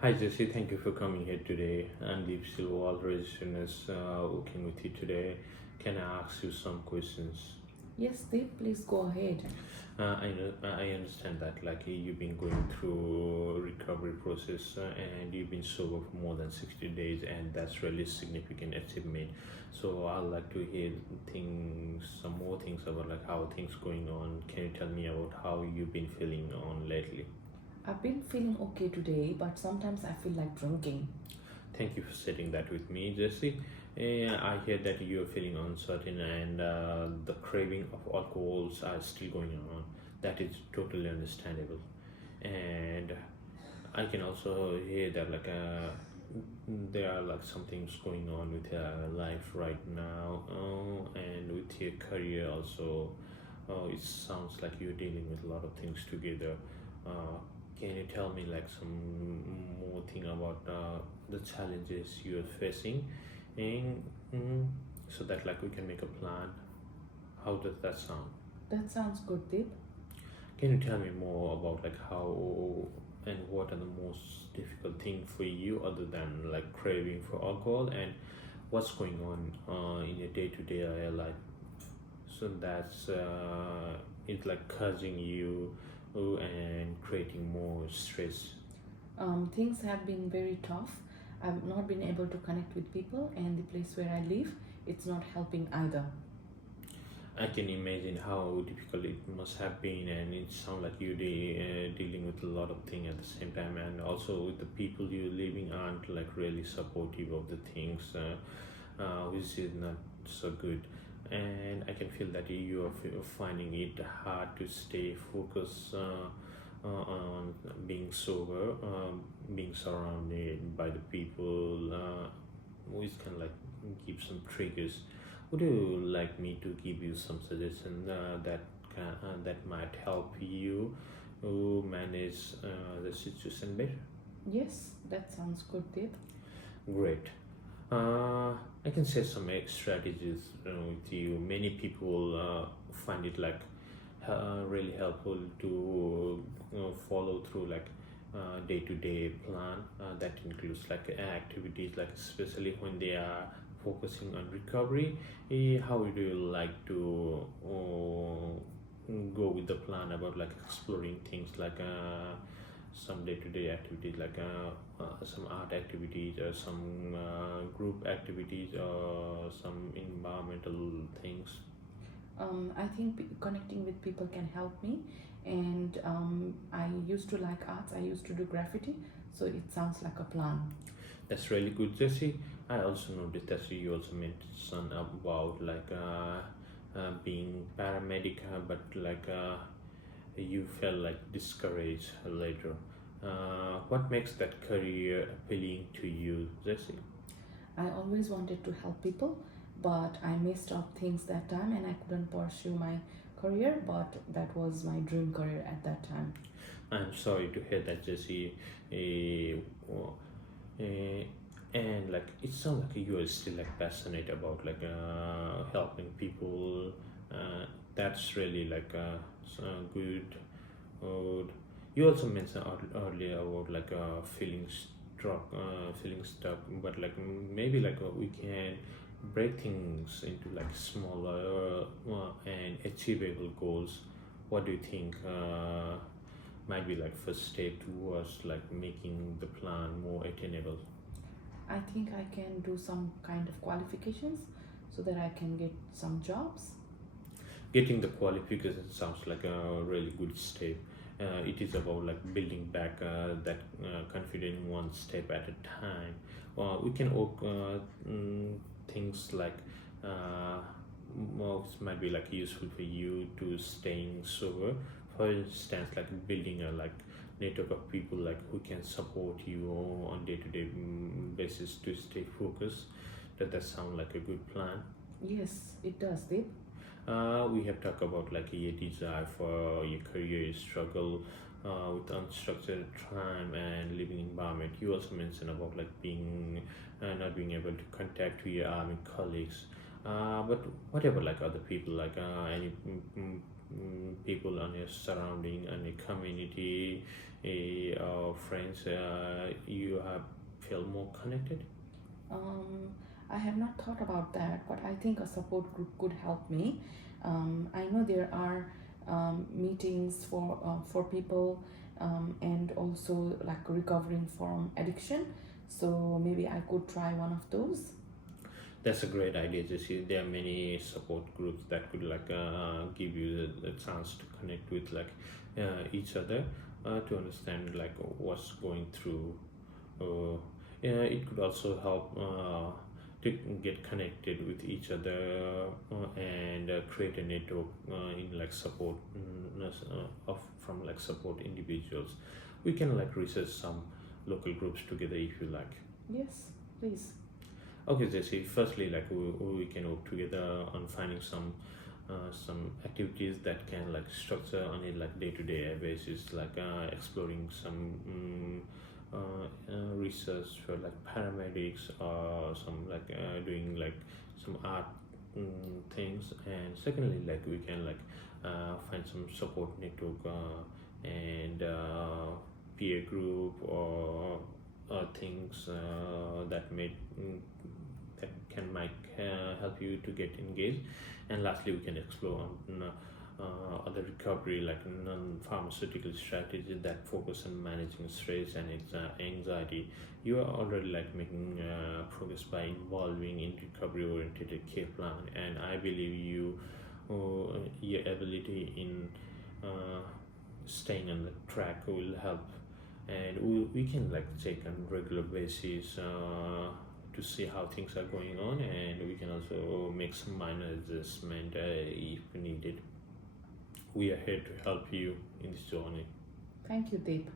Hi Jesse, thank you for coming here today. I'm Deep Silwal, registered as working with you today. Can I ask you some questions? Yes, Deep, please go ahead. I understand that you've been going through recovery process and you've been sober for more than 60 days, and that's really significant achievement. So I'd like to hear some more things about how things going on. Can you tell me about how you've been feeling on lately? I've been feeling okay today, but sometimes I feel like drinking. Thank you for sharing that with me, Jesse. I hear that you're feeling uncertain and the craving of alcohols are still going on. That is totally understandable. And I can also hear that there are some things going on with your life right now, and with your career also. It sounds like you're dealing with a lot of things together. Uh, can you tell me some more thing about the challenges you're facing, and so that we can make a plan? How does that sound? That sounds good, Deep. Can you tell me more about how and what are the most difficult thing for you other than craving for alcohol, and what's going on in your day-to-day life, so that's it's causing you and creating more stress? Things have been very tough. I've not been able to connect with people, and the place where I live, it's not helping either. I can imagine how difficult it must have been, and it sounds like you're dealing with a lot of things at the same time, and also with the people you're living aren't really supportive of the things, which is not so good. And I can feel that you are finding it hard to stay focused on being sober, being surrounded by the people, which can give some triggers. Would you like me to give you some suggestions that might help you manage the situation better? Yes, that sounds good, Deep. Great. I can share some strategies with you. Many people find it really helpful to follow through day-to-day plan that includes activities, especially when they are focusing on recovery. How do you like to go with the plan about exploring things some day-to-day activities, some art activities or some group activities or some environmental things? I think connecting with people can help me, and I used to like arts. I used to do graffiti, so it sounds like a plan. That's really good, Jesse. I also noticed that you also mentioned about being paramedic, but you felt discouraged later. What makes that career appealing to you, Jesse? I always wanted to help people, but I messed up things that time and I couldn't pursue my career, but that was my dream career at that time. I'm sorry to hear that, Jesse. Uh, uh, and it sounds like you are still passionate about helping people. That's really good. Good. You also mentioned earlier about feeling stuck, but maybe we can break things into smaller and achievable goals. What do you think might be first step towards making the plan more attainable? I think I can do some kind of qualifications so that I can get some jobs. Getting the qualification sounds like a really good step. It is about building back that confidence one step at a time. We can work things uh, which might be useful for you to staying sober. For instance, building a network of people who can support you on day-to-day basis to stay focused. That sound like a good plan. Yes, it does, Deep. We have talked about a desire for your career struggle with unstructured time and living environment. You also mentioned about being not being able to contact to your army colleagues. But what about other people, any people on your surrounding and your community, friends, you have feel more connected? Um, I have not thought about that, but I think a support group could help me. I know there are meetings for people, and also like recovering from addiction. So maybe I could try one of those. That's a great idea, Jesse. There are many support groups that could give you the chance to connect with each other, to understand what's going through. Yeah, it could also help to get connected with each other, and create a network in support, of from support individuals. We can research some local groups together if you like. Yes, please. Okay, Jesse. Firstly, we can work together on finding some activities that can structure on a day-to-day basis, exploring some research for paramedics, or some doing some art things. And secondly, we can find some support network, and peer group, or things that may that can might help you to get engaged. And lastly, we can explore on other recovery, non-pharmaceutical strategies that focus on managing stress and anxiety. You are already making progress by involving in recovery oriented care plan, and I believe your ability in staying on the track will help. And we can check on regular basis, to see how things are going on, and we can also make some minor adjustment if needed. We are here to help you in this journey. Thank you, Deep.